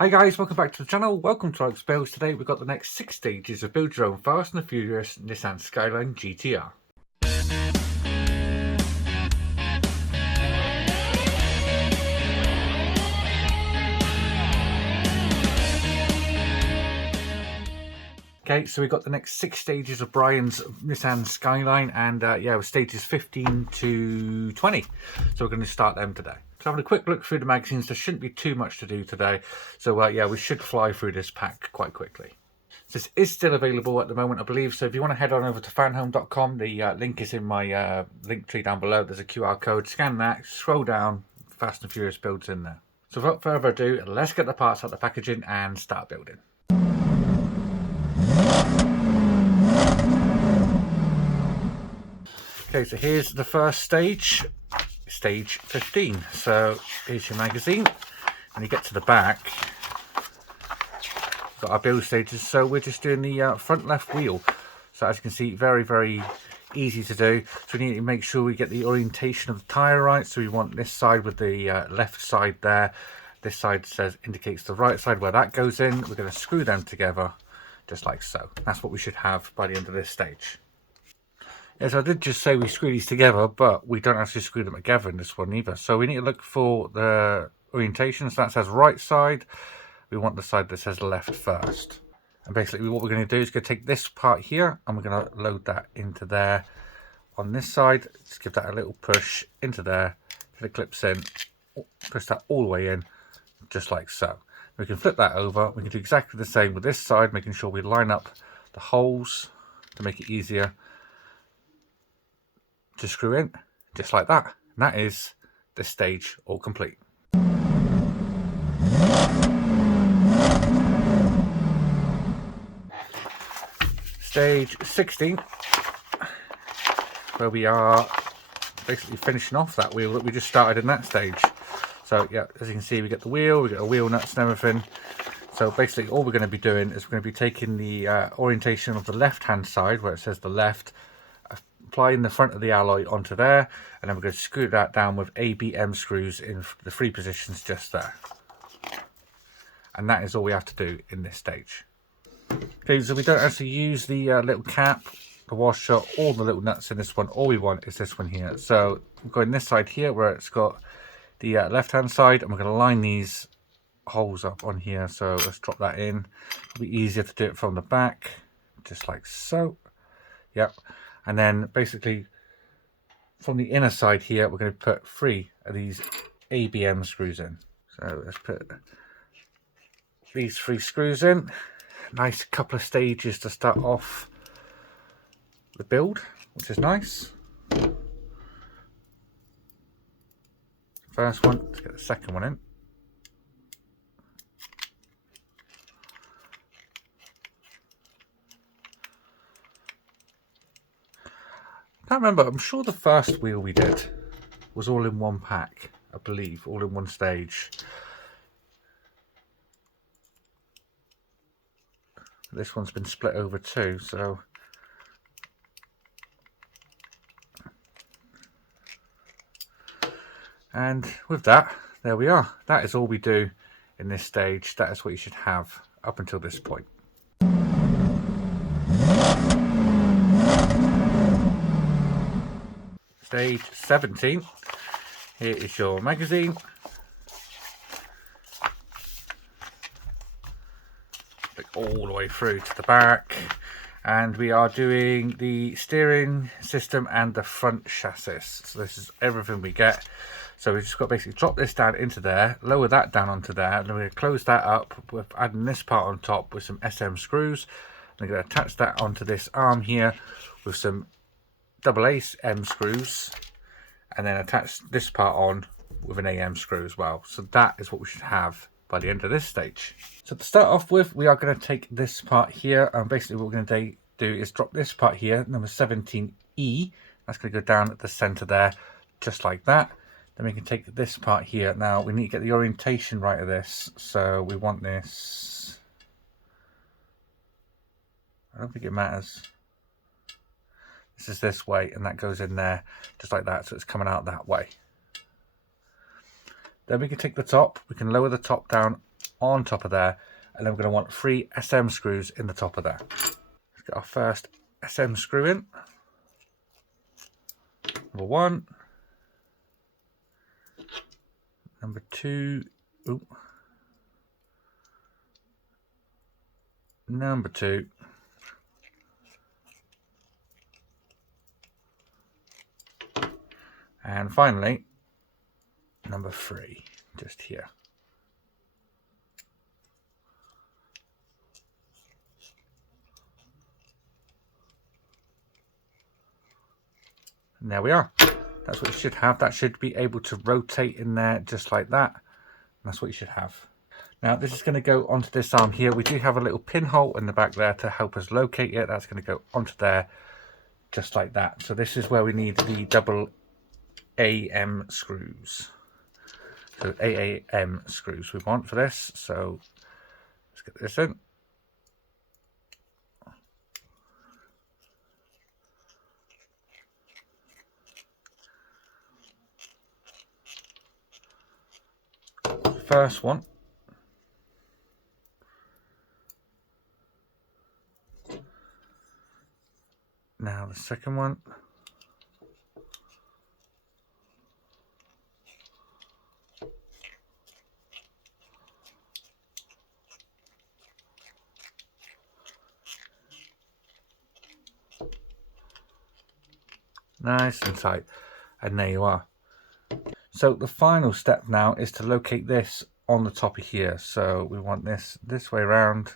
Hi guys, welcome back to the channel. Welcome to Alex Builds. Today we've got the next 6 stages of Build Your Own Fast and the Furious Nissan Skyline GTR. Okay, so we've got the next 6 stages of Brian's Nissan Skyline, and with stages 15 to 20. So we're going to start them today. So having a quick look through the magazines, there shouldn't be too much to do today. So we should fly through this pack quite quickly. This is still available at the moment, I believe. So if you want to head on over to fanhome.com, the link is in my link tree down below. There's a QR code. Scan that, scroll down, Fast and Furious builds in there. So without further ado, let's get the parts out of the packaging and start building. Okay, so here's the first stage, stage 15. So here's your magazine, and you get to the back, we've got our build stages. So we're just doing the front left wheel. So as you can see, very, very easy to do. So we need to make sure we get the orientation of the tyre right. So we want this side with the left side there. This side indicates the right side where that goes in. We're going to screw them together just like so. That's what we should have by the end of this stage. Yes, I did just say we screw these together, but we don't actually screw them together in this one either. So we need to look for the orientation. So that says right side. We want the side that says left first. And basically what we're going to do is going to take this part here and we're going to load that into there. On this side, just give that a little push into there. Till it clips in. Push that all the way in, just like so. We can flip that over. We can do exactly the same with this side, making sure we line up the holes to make it easier to screw in, just like that. And that is this stage all complete. Stage 16, where we are basically finishing off that wheel that we just started in that stage. So yeah, as you can see, we get the wheel, we get the wheel nuts and everything. So basically all we're going to be doing is we're going to be taking the orientation of the left hand side where it says the left, applying the front of the alloy onto there, and then we're going to screw that down with ABM screws in the 3 positions just there. And that is all we have to do in this stage. Okay, so we don't actually use the little cap, the washer, or the little nuts in this one. All we want is this one here. So we're going this side here where it's got the left hand side, and we're going to line these holes up on here. So let's drop that in. It'll be easier to do it from the back, just like so. Yep. And then basically from the inner side here, we're going to put 3 of these ABM screws in. So let's put these 3 screws in. Nice couple of stages to start off the build, which is nice. First one, let's get the second one in. I can't remember, I'm sure the first wheel we did was all in one pack, I believe, all in one stage. This one's been split over too, so and with that, there we are. That is all we do in this stage. That is what you should have up until this point. Stage 17. Here is your magazine. Look all the way through to the back. And we are doing the steering system and the front chassis. So this is everything we get. So we've just got to basically drop this down into there, lower that down onto there, and then we're going to close that up with adding this part on top with some SM screws. I'm going to attach that onto this arm here with some AA screws, and then attach this part on with an AM screw as well. So that is what we should have by the end of this stage. So to start off with, we are going to take this part here, and basically what we're going to do is drop this part here, number 17E. That's going to go down at the center there, just like that. Then we can take this part here. Now we need to get the orientation right of this, so we want this, I don't think it matters. This is this way, and that goes in there just like that, so it's coming out that way. Then we can take the top, we can lower the top down on top of there, and then we're going to want 3 SM screws in the top of there. Let's get our first SM screw in. Number 1, number 2, ooh, number 2, and finally number 3, just here. And there we are. That's what you should have. That should be able to rotate in there just like that. And that's what you should have. Now this is going to go onto this arm here. We do have a little pinhole in the back there to help us locate it. That's going to go onto there just like that. So this is where we need the double AM screws. So AAM screws we want for this. So let's get this in. First one. Now the second one. Nice and tight. And there you are. So the final step now is to locate this on the top of here. So we want this way around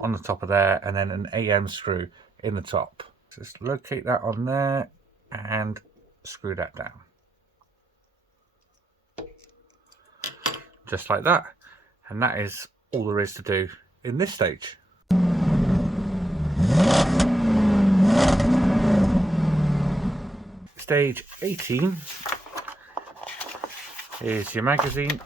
on the top of there, and then an AM screw in the top. So just locate that on there and screw that down. Just like that. And that is all there is to do in this stage. Stage 18 is your magazine,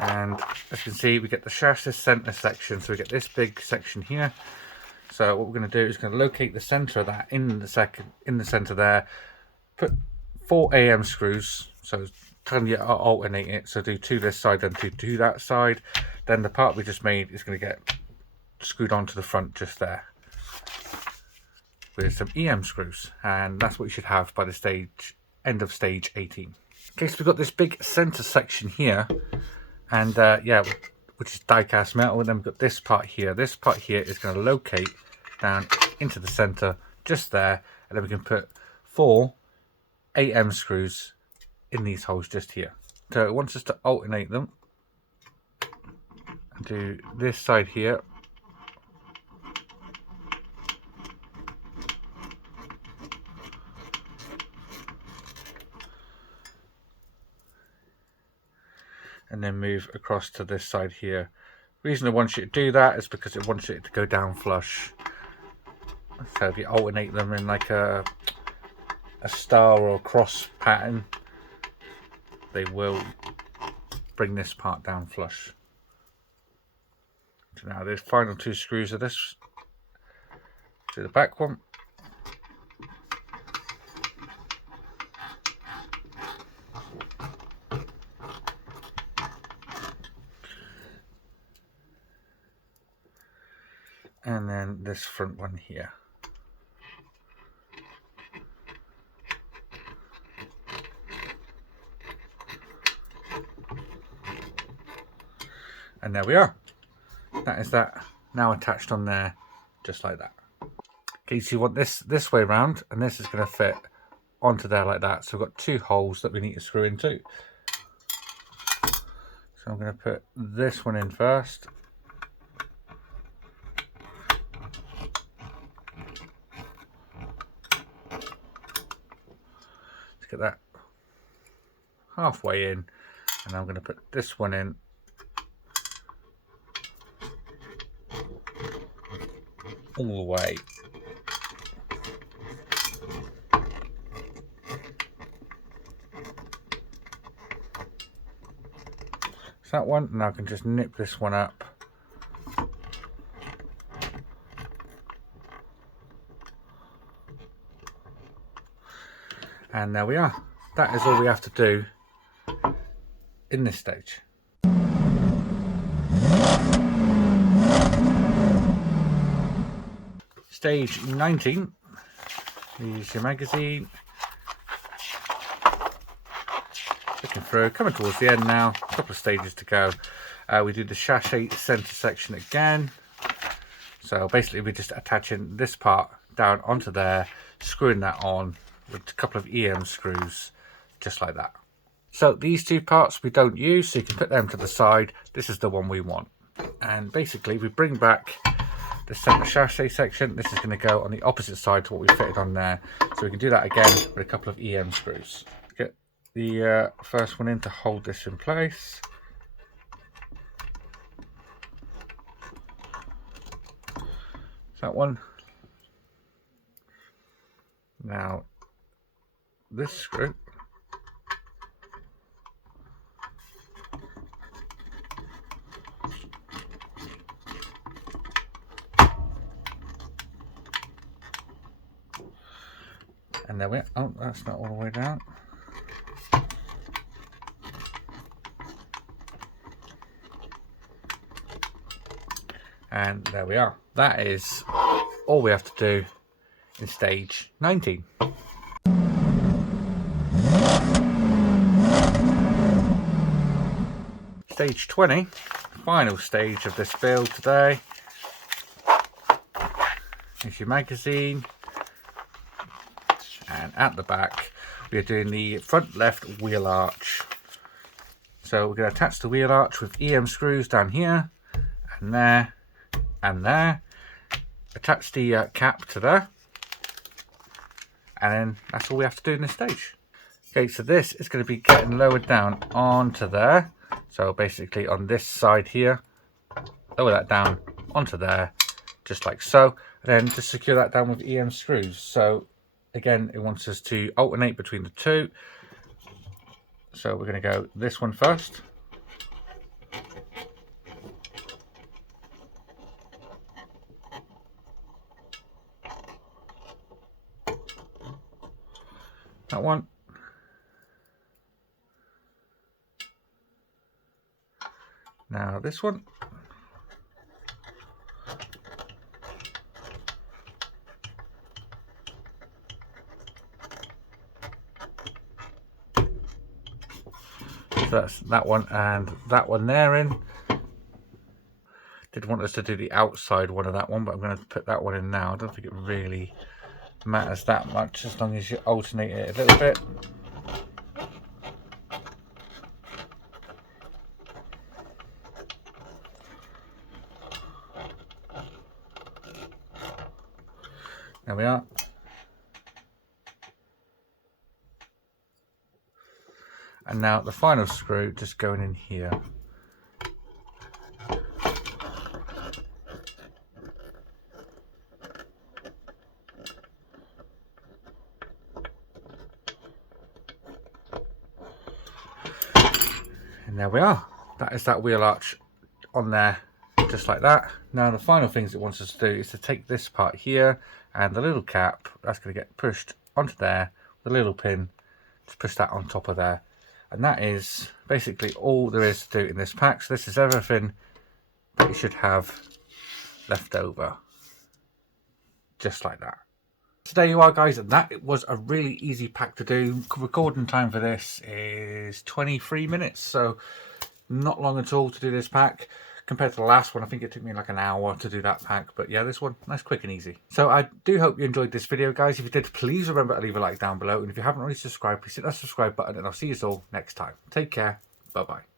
and as you can see we get the chassis center section, so we get this big section here. So what we're going to do is going to locate the center of that in the center there, put 4 AM screws, so time you alternate it, so do 2 this side then 2 that side. Then the part we just made is going to get screwed onto the front just there with some EM screws, and that's what you should have by the end of stage 18. Okay, so we've got this big center section here, and yeah, which is die cast metal, and then we've got this part here. This part here is going to locate down into the center just there, and then we can put 4 AM screws in these holes just here. So it wants us to alternate them and do this side here. And then move across to this side here. The reason it wants you to do that is because it wants it to go down flush. So if you alternate them in like a star or a cross pattern, they will bring this part down flush. So now the final 2 screws of this, to the back one. And then this front one here. And there we are. That is that now attached on there, just like that. Okay, so you want this way around, and this is going to fit onto there like that. So we've got 2 holes that we need to screw into. So I'm going to put this one in first. Let's get that halfway in, and I'm going to put this one in. All the way. So that one, now I can just nip this one up. And there we are. That is all we have to do in this stage. Stage 19, use your magazine. Looking through, coming towards the end now, a couple of stages to go. We do the chassis center section again. So basically we're just attaching this part down onto there, screwing that on with a couple of EM screws, just like that. So these two parts we don't use, so you can put them to the side. This is the one we want. And basically we bring back the center chassis section. This is going to go on the opposite side to what we fitted on there. So we can do that again with a couple of EM screws. Get the first one in to hold this in place. That one. Now this screw, and there we are. Oh, that's not all the way down. And there we are. That is all we have to do in stage 19. Stage 20, final stage of this build today. Here's your magazine. And at the back, we are doing the front left wheel arch. So we're going to attach the wheel arch with EM screws down here, and there, and there. Attach the cap to there, and then that's all we have to do in this stage. Okay, so this is going to be getting lowered down onto there. So basically on this side here, lower that down onto there, just like so. And then to secure that down with EM screws. So again, it wants us to alternate between the two. So we're going to go this one first. That one. Now this one. So that's that one and that one there in. Did want us to do the outside one of that one, but I'm going to put that one in now. I don't think it really matters that much as long as you alternate it a little bit. There we are. And now the final screw just going in here. And there we are. That is that wheel arch on there, just like that. Now the final things it wants us to do is to take this part here and the little cap, that's going to get pushed onto there, the little pin, to push that on top of there. And that is basically all there is to do in this pack. So this is everything that you should have left over, just like that. So there you are, guys, and that was a really easy pack to do. Recording time for this is 23 minutes, so not long at all to do this pack. Compared to the last one, I think it took me like an hour to do that pack. But yeah, this one, nice, quick and easy. So I do hope you enjoyed this video, guys. If you did, please remember to leave a like down below. And if you haven't already subscribed, please hit that subscribe button, and I'll see you all next time. Take care. Bye-bye.